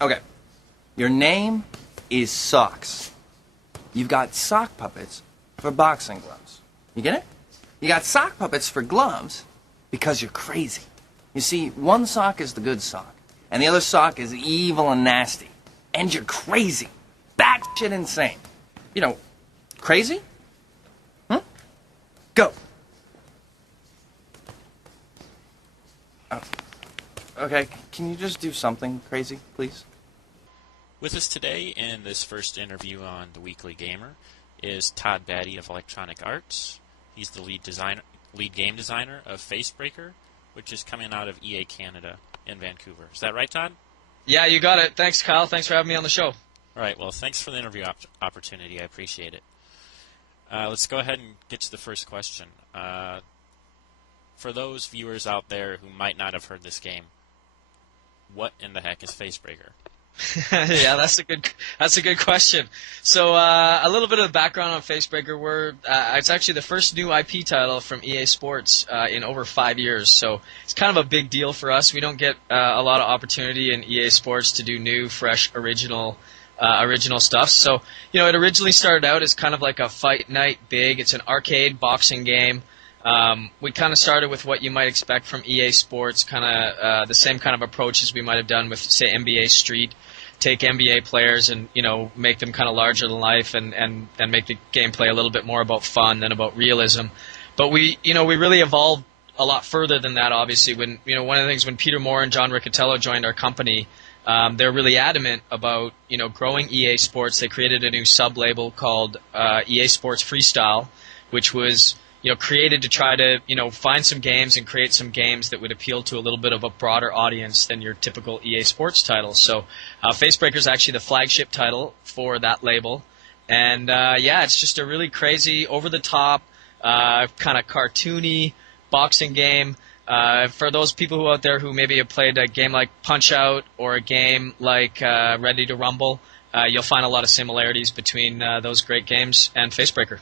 Okay. Your name is Socks. You've got sock puppets for boxing gloves. You get it? You got sock puppets for gloves because you're crazy. You see, one sock is the good sock, and the other sock is evil and nasty. And you're crazy. Batshit insane. You know, crazy? Go. Oh. Okay, can you just do something crazy, please? With us today in this first interview on The Weekly Gamer is Todd Batty of Electronic Arts. He's the lead game designer of FaceBreaker, which is coming out of EA Canada in Vancouver. Is that right, Todd? Yeah, you got it. Thanks, Kyle. Thanks for having me on the show. All right, well, thanks for the interview opportunity. I appreciate it. Let's go ahead and get to the first question. For those viewers out there who might not have heard this game, what in the heck is FaceBreaker? Yeah, that's a good question. So a little bit of background on FaceBreaker. It's actually the first new IP title from EA Sports in over 5 years. So it's kind of a big deal for us. We don't get a lot of opportunity in EA Sports to do new, fresh, original stuff. So it originally started out as kind of like a fight night big. It's an arcade boxing game. We kind of started with what you might expect from EA Sports, kind of the same kind of approach as we might have done with, say, NBA Street. Take NBA players and make them kind of larger than life and make the gameplay a little bit more about fun than about realism. But we really evolved a lot further than that. Obviously, when one of the things when Peter Moore and John Riccatello joined our company, they're really adamant about growing EA Sports. They created a new sub-label called EA Sports Freestyle, which was created to try to find some games and create some games that would appeal to a little bit of a broader audience than your typical EA Sports titles. So FaceBreaker is actually the flagship title for that label, and it's just a really crazy, over-the-top, kind of cartoony boxing game. For those people out there who maybe have played a game like Punch-Out or a game like Ready to Rumble, you'll find a lot of similarities between those great games and FaceBreaker.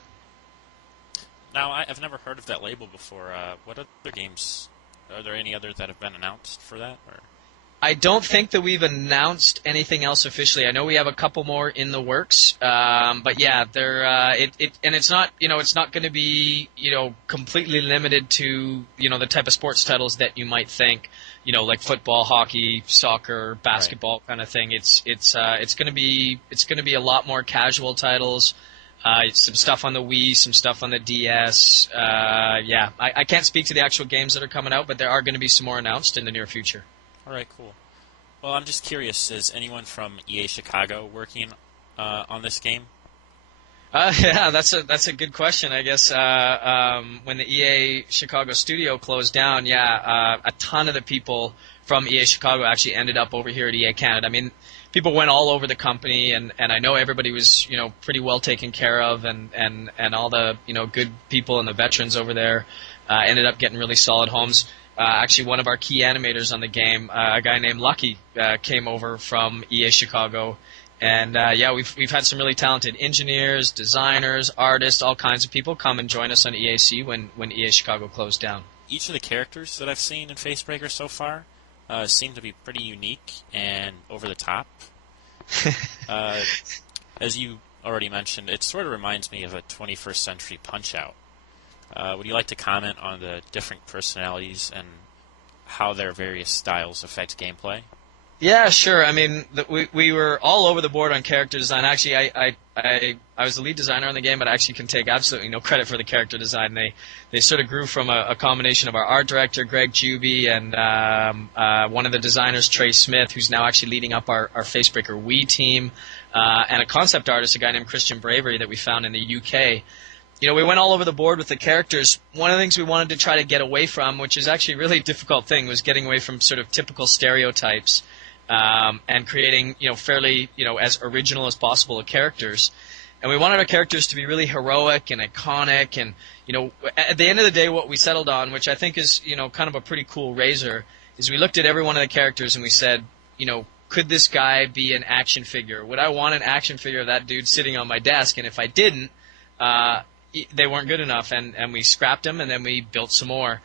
Now, I've never heard of that label before. What other games? Are there any others that have been announced for that? Or? I don't think that we've announced anything else officially. I know we have a couple more in the works, but yeah, they're and it's not it's not going to be completely limited to the type of sports titles that you might think like football, hockey, soccer, basketball kind of thing. It's going to be a lot more casual titles. Some stuff on the Wii, some stuff on the DS. I can't speak to the actual games that are coming out, but there are going to be some more announced in the near future. All right, cool. Well, I'm just curious, is anyone from EA Chicago working on this game? Yeah, that's a good question. I guess when the EA Chicago studio closed down, a ton of the people from EA Chicago actually ended up over here at EA Canada. I mean, people went all over the company, and I know everybody was pretty well taken care of, and all the good people and the veterans over there ended up getting really solid homes. Actually, one of our key animators on the game, a guy named Lucky, came over from EA Chicago, and we've had some really talented engineers, designers, artists, all kinds of people come and join us on EAC when EA Chicago closed down. Each of the characters that I've seen in FaceBreaker so far seem to be pretty unique and over the top. As you already mentioned, it sort of reminds me of a 21st century Punch-Out. Would you like to comment on the different personalities and how their various styles affect gameplay? Yeah, sure. I mean, we were all over the board on character design. Actually, I was the lead designer on the game, but I actually can take absolutely no credit for the character design. They sort of grew from a combination of our art director, Greg Juby, and one of the designers, Trey Smith, who's now actually leading up our FaceBreaker Wii team, and a concept artist, a guy named Christian Bravery that we found in the UK. We went all over the board with the characters. One of the things we wanted to try to get away from, which is actually a really difficult thing, was getting away from sort of typical stereotypes. And creating, fairly, as original as possible characters. And we wanted our characters to be really heroic and iconic. And, at the end of the day, what we settled on, which I think is, kind of a pretty cool razor, is we looked at every one of the characters and we said, could this guy be an action figure? Would I want an action figure of that dude sitting on my desk? And if I didn't, they weren't good enough. And we scrapped them and then we built some more.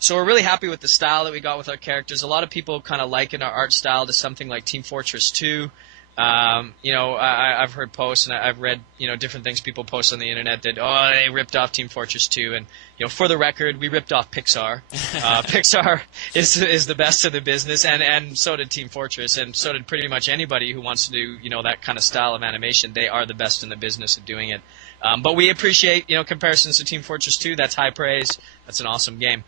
So we're really happy with the style that we got with our characters. A lot of people kind of liken our art style to something like Team Fortress 2. I've heard posts and I've read, different things people post on the internet that, they ripped off Team Fortress 2. And, for the record, we ripped off Pixar. Pixar is the best of the business, and so did Team Fortress, and so did pretty much anybody who wants to do, that kind of style of animation. They are the best in the business of doing it. But we appreciate, comparisons to Team Fortress 2. That's high praise. That's an awesome game.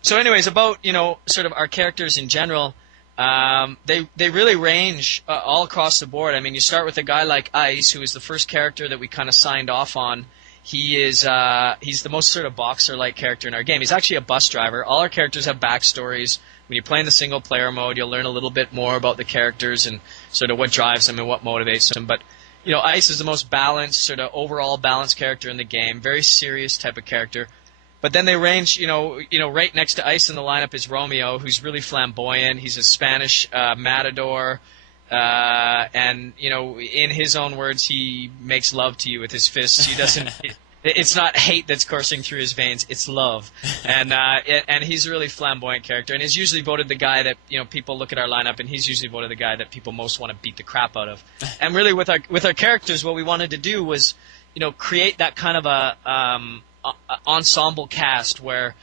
So anyways, about, sort of our characters in general, they really range all across the board. I mean, you start with a guy like Ice, who is the first character that we kind of signed off on. He's the most sort of boxer-like character in our game. He's actually a bus driver. All our characters have backstories. When you play in the single-player mode, you'll learn a little bit more about the characters and sort of what drives them and what motivates them. But Ice is the most balanced, sort of overall balanced character in the game. Very serious type of character. But then they range, right next to Ice in the lineup is Romeo, who's really flamboyant. He's a Spanish matador, and in his own words, he makes love to you with his fists. He doesn't. It's not hate that's coursing through his veins; it's love. And he's a really flamboyant character, and he's usually voted the guy that people look at our lineup, and he's usually voted the guy that people most want to beat the crap out of. And really, with our characters, what we wanted to do was, create that kind of a ensemble cast where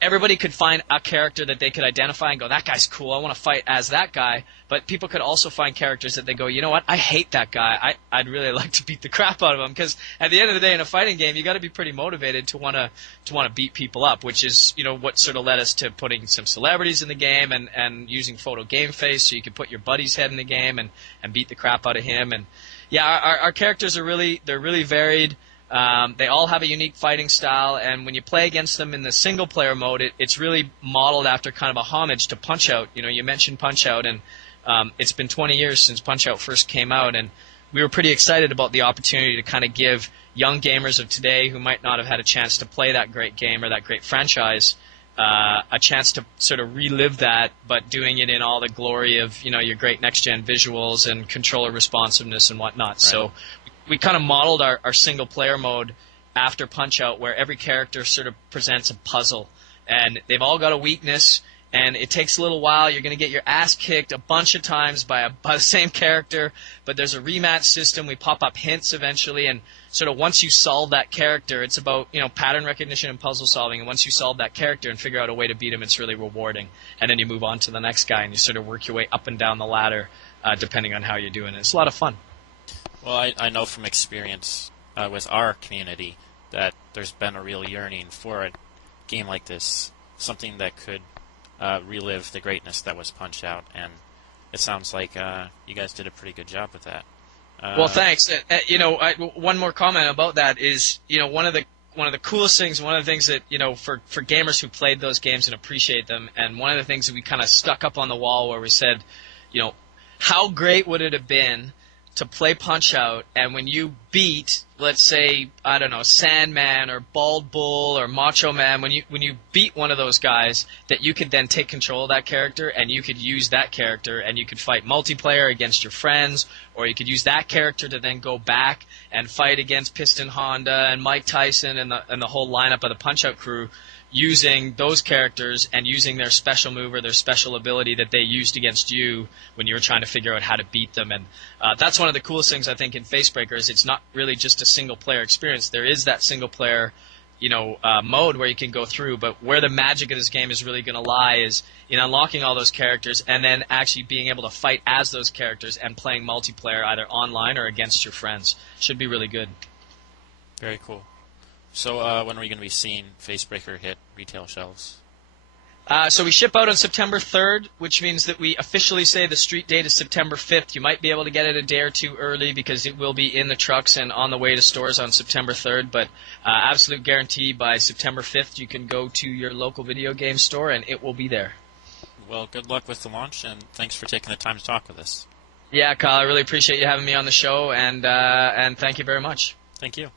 everybody could find a character that they could identify and go, that guy's cool, I want to fight as that guy. But people could also find characters that they go, you know what, I hate that guy, I'd really like to beat the crap out of him. Because at the end of the day, in a fighting game, you got to be pretty motivated to want to beat people up, which is what sort of led us to putting some celebrities in the game and using photo game face so you could put your buddy's head in the game and beat the crap out of him. And yeah, our characters are really varied. They all have a unique fighting style, and when you play against them in the single-player mode, it's really modeled after kind of a homage to Punch-Out. You mentioned Punch-Out, and it's been 20 years since Punch-Out first came out, and we were pretty excited about the opportunity to kind of give young gamers of today who might not have had a chance to play that great game or that great franchise a chance to sort of relive that, but doing it in all the glory of your great next-gen visuals and controller responsiveness and whatnot. Right. So we kind of modeled our single-player mode after Punch-Out, where every character sort of presents a puzzle. And they've all got a weakness, and it takes a little while. You're going to get your ass kicked a bunch of times by the same character, but there's a rematch system. We pop up hints eventually, and sort of once you solve that character, it's about pattern recognition and puzzle solving. And once you solve that character and figure out a way to beat him, it's really rewarding. And then you move on to the next guy, and you sort of work your way up and down the ladder depending on how you're doing it. It's a lot of fun. Well, I know from experience with our community that there's been a real yearning for a game like this, something that could relive the greatness that was Punch-Out, and it sounds like you guys did a pretty good job with that. Well, thanks. One more comment about that is, one of the coolest things, one of the things that, for gamers who played those games and appreciate them, and one of the things that we kind of stuck up on the wall where we said, how great would it have been to play Punch-Out, and when you beat, let's say, I don't know, Sandman or Bald Bull or Macho Man, when you beat one of those guys, that you could then take control of that character, and you could use that character, and you could fight multiplayer against your friends, or you could use that character to then go back and fight against Piston Honda and Mike Tyson and the whole lineup of the Punch-Out crew, using those characters and using their special move or their special ability that they used against you when you were trying to figure out how to beat them. And that's one of the coolest things, I think, in FaceBreaker is it's not really just a single-player experience. There is that single-player mode where you can go through, but where the magic of this game is really going to lie is in unlocking all those characters and then actually being able to fight as those characters and playing multiplayer either online or against your friends. Should be really good. Very cool. So when are we going to be seeing FaceBreaker hit retail shelves? So we ship out on September 3rd, which means that we officially say the street date is September 5th. You might be able to get it a day or two early because it will be in the trucks and on the way to stores on September 3rd. But absolute guarantee by September 5th you can go to your local video game store and it will be there. Well, good luck with the launch, and thanks for taking the time to talk with us. Yeah, Kyle, I really appreciate you having me on the show, and thank you very much. Thank you.